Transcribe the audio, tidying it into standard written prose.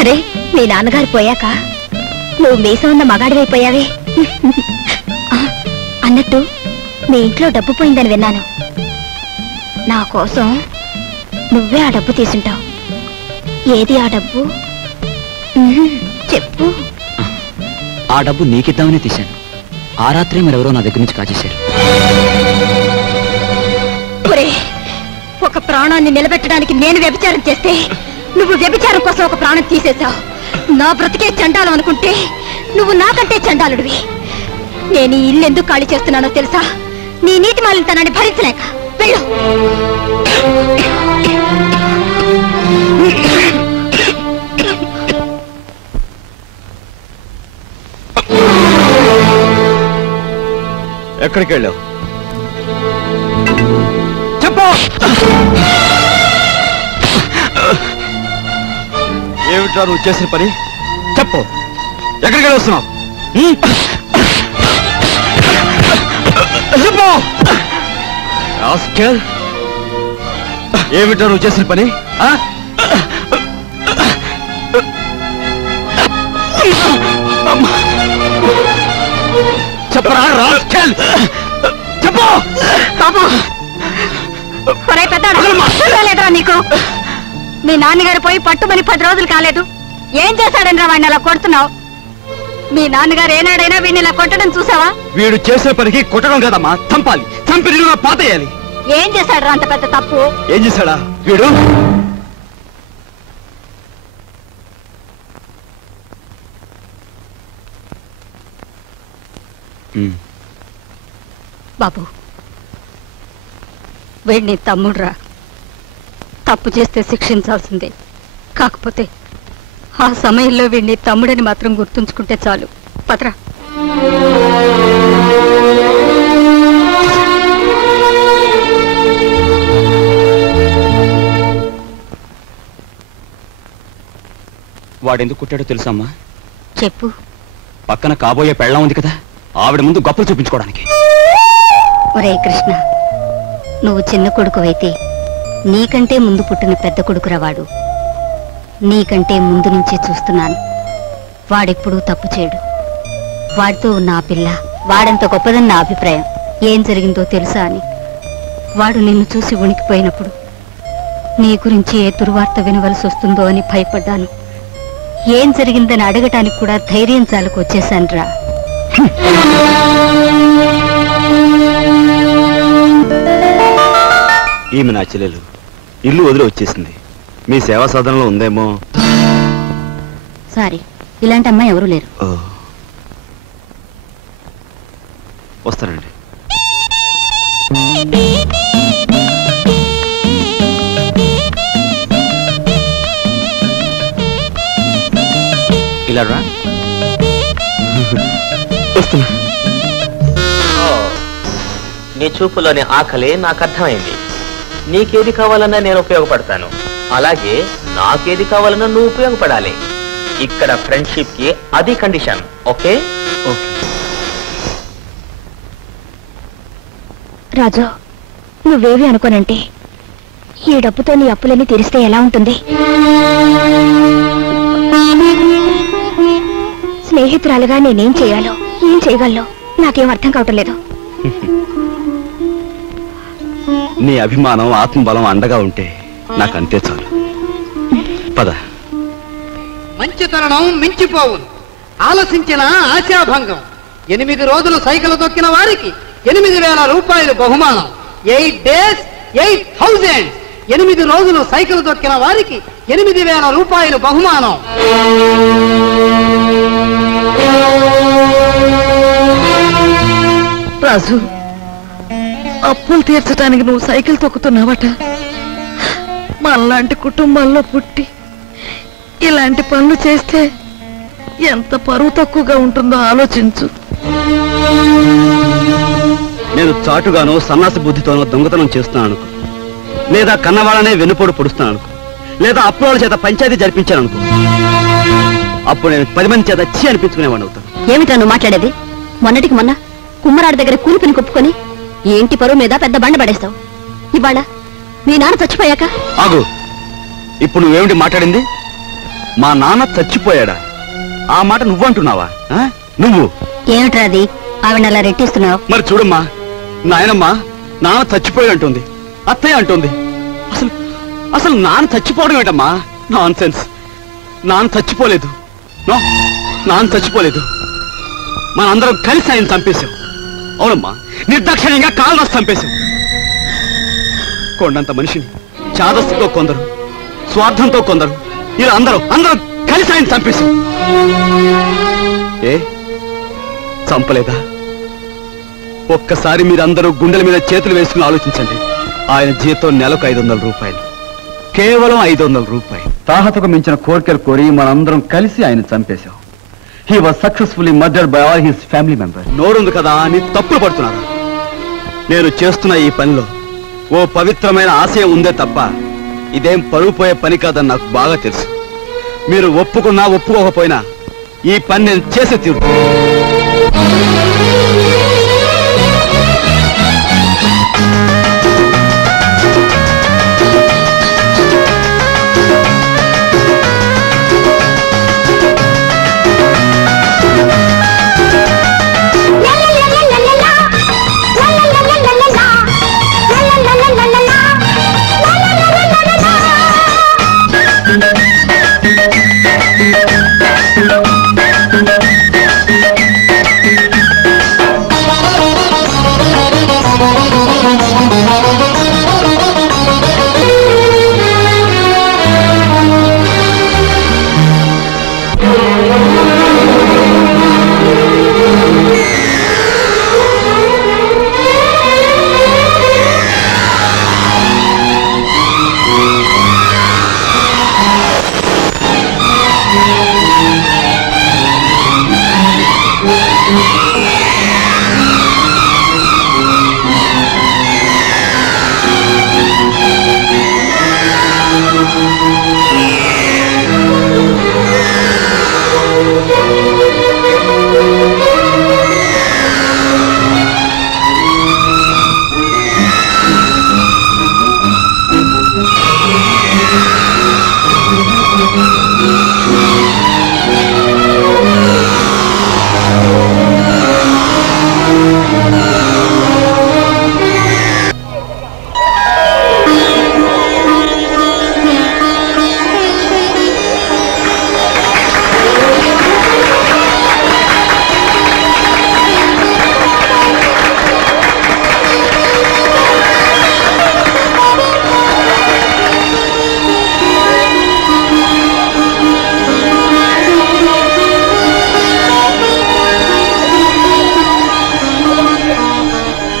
అరే, మీ నాన్నగారు పోయాక నువ్వు మీసం ఉన్న మగాడివైపోయావే. అన్నట్టు మీ ఇంట్లో డబ్బు పోయిందని విన్నాను. నా కోసం నువ్వే ఆ డబ్బు తీసుంటావు. ఏది ఆ డబ్బు? చెప్పు. ఆ డబ్బు నీకిద్దామని తీశాను. ఆ రాత్రి మరెవరో నా దగ్గర నుంచి కాజేశారు. ఒక ప్రాణాన్ని నిలబెట్టడానికి నేను వ్యభిచారం చేస్తే నువ్వు వ్యభిచారం కోసం ఒక ప్రాణం తీసేశావు. నా బ్రతికే చండాలం అనుకుంటే నువ్వు నాకంటే చండాలుడివి. నేను ఈ ఇల్లు ఎందుకు ఖాళీ చేస్తున్నానో తెలుసా? నీ నీటి మాలినతనాన్ని భరించలేక. వెళ్ళు. ఎక్కడికి వెళ్ళావు? చెప్పు. ఏమిట్రా నువ్వు చేసిన పని? చెప్పు. ఎక్కడికి వెళ్ళి వస్తున్నావు? చెప్పు. ఏమిట్రా నువ్వు చేసిన పని? చెప్పరా రాస్కెల్. చెప్పు. లేదురా నీకు? మీ నాన్నగారు పోయి పట్టుమని 10 రోజులు కాలేదు. ఏం చేశాడని రా వాడిని అలా కొడుతున్నావు? మీ నాన్నగారు ఏనాడైనా వీడిని ఇలా కొట్టడం చూసావా? వీడు చేసే పనికి కొట్టడం కదమ్మా, చంపాలి. చంపి నిన్ను పాతేయాలి. ఏం చేశాడు రా అంత పెద్ద తప్పు? ఏం చేశాడా వీడు? బాబు, వీడిని తమ్ముడురా. తప్పు చేస్తే శిక్షించాల్సిందే. కాకపోతే ఆ సమయంలో వీడిని తమ్ముడని మాత్రం గుర్తుంచుకుంటే చాలు. పత్రా. వాడెందుకు కొట్టాడో తెలుసమ్మా? చెప్పు. పక్కన కాబోయే పెళ్ళం ఉంది కదా, ఆవిడ ముందు గొప్పలు చూపించుకోవడానికి. ఒరే కృష్ణ, నువ్వు చిన్న కొడుకువైతే నీకంటే ముందు పుట్టిన పెద్ద కొడుకురా వాడు. నీకంటే ముందు నుంచే చూస్తున్నాను. వాడెప్పుడూ తప్పు చేయడు. వాడితో ఉన్న ఆ పిల్ల వాడంత గొప్పదని నా అభిప్రాయం. ఏం జరిగిందో తెలుసా అని వాడు నిన్ను చూసి వణికిపోయినప్పుడు నీ గురించి ఏ దుర్వార్త వినవలసి వస్తుందో అని భయపడ్డాను. ఏం జరిగిందని అడగటానికి కూడా ధైర్యం చాలకు వచ్చేశానురా. ఈమె నా చెల్లెలు. ఇల్లు వదిలి వచ్చేసింది. మీ సేవా సాధనలో ఉందేమో. సారీ, ఇలాంటి అమ్మాయి ఎవరూ లేరు. వస్తానండి. ఇలా రా. వస్తున్నా. నీ చూపులోని ఆకలి నాకు అర్థమైంది. నీకేది కావాలన్నా నేను ఉపయోగపడతాను. అలాగే నాకేది కావాలన్నా నువ్వు ఉపయోగపడాలి. ఇక్కడ ఫ్రెండ్షిప్ కి అది కండిషన్. ఓకే? రాజు, నువ్వేవి అనుకోనంటే ఈ డబ్బుతో నీ అప్పులన్నీ తీరిస్తే ఎలా ఉంటుంది? స్నేహితురాలుగా నేనేం చేయాలో, ఏం చేయగలను నాకేం అర్థం కావటం లేదు. నీ అభిమానం, ఆత్మబలం అండగా ఉంటే నాకు అంతే చాలు. పద. మంచి తరుణం మించిపోవును. ఆలోచించిన ఆశాభంగం. 8 రోజులు సైకిల్ తొక్కిన వారికి 8,000 రూపాయలు బహుమానం. 8 days 8,000. 8 రోజులు సైకిల్ తొక్కిన వారికి 8,000 రూపాయలు బహుమానం. రాజు, అప్పులు తీర్చడానికి నువ్వు సైకిల్ తొక్కుతున్నావట. మనలాంటి కుటుంబాల్లో పుట్టి ఇలాంటి పనులు చేస్తే ఎంత పరువు తక్కువగా ఉంటుందో ఆలోచించు. నేను చాటుగానో సన్నాసి బుద్ధితోనో దొంగతనం చేస్తున్నాను అనుకో, లేదా కన్నవాళ్ళనే వెన్నుపోటు పొడుస్తున్నాను అనుకో, లేదా అప్పుల చేత పంచాయతీ జరిపించాను అనుకో, అప్పుడు నేను 10 మంది చేత చీ అనిపించుకునేవాడిని అవుతాను. ఏమిటా నువ్వు మాట్లాడేది? మొన్నటికి మొన్న కుమ్మరాడి దగ్గర కూలిపిని కొప్పుకొని ఏంటి పరువు మీద పెద్ద బండ పడేస్తావు. ఇవాళ మీ నాన్న చచ్చిపోయాక ఆగు. ఇప్పుడు నువ్వేమిటి మాట్లాడింది? మా నాన్న చచ్చిపోయాడా? ఆ మాట నువ్వంటున్నావా? నువ్వు ఏమిట్రా అది? ఆవిడ అలా రెట్టిస్తున్నావు. మరి చూడమ్మా, నాయనమ్మా నాన్న చచ్చిపోయాడు అంటుంది, అత్తయ్య అంటుంది. అసలు అసలు నాన్న చచ్చిపోవడం ఏంటమ్మా? Non sense. నాన్న చచ్చిపోలేదు. నాన్న చచ్చిపోలేదు. మనందరం కలిసి ఆయన చంపేశాం. అవునమ్మా, నిర్దాక్షిణ్యంగా కాలు రాసి చంపేశాం. కొండంత మనిషిని చాదస్తుతో కొందరు, స్వార్థంతో కొందరు, ఇలా అందరం కలిసి ఆయన చంపేశాం. ఏ చంపలేదా? ఒక్కసారి మీరందరూ గుండెల మీద చేతులు వేసుకుని ఆలోచించండి. ఆయన జీతం నెలకు 500 రూపాయలు, కేవలం 500 రూపాయలు. తాహతకు మించిన కోరికలు కోరి మనందరం కలిసి ఆయన చంపేశాం. He was successfully murdered by all his family members. నోరుంది కదా అని తప్పులు పడుతున్నారు. నేను చేస్తున్న ఈ పనిలో ఓ పవిత్రమైన ఆశయం ఉందే తప్ప ఇదేం పరువు పోయే పని కాదని నాకు బాగా తెలుసు. మీరు ఒప్పుకున్నా ఒప్పుకోకపోయినా ఈ పని నేను చేసే తీరు.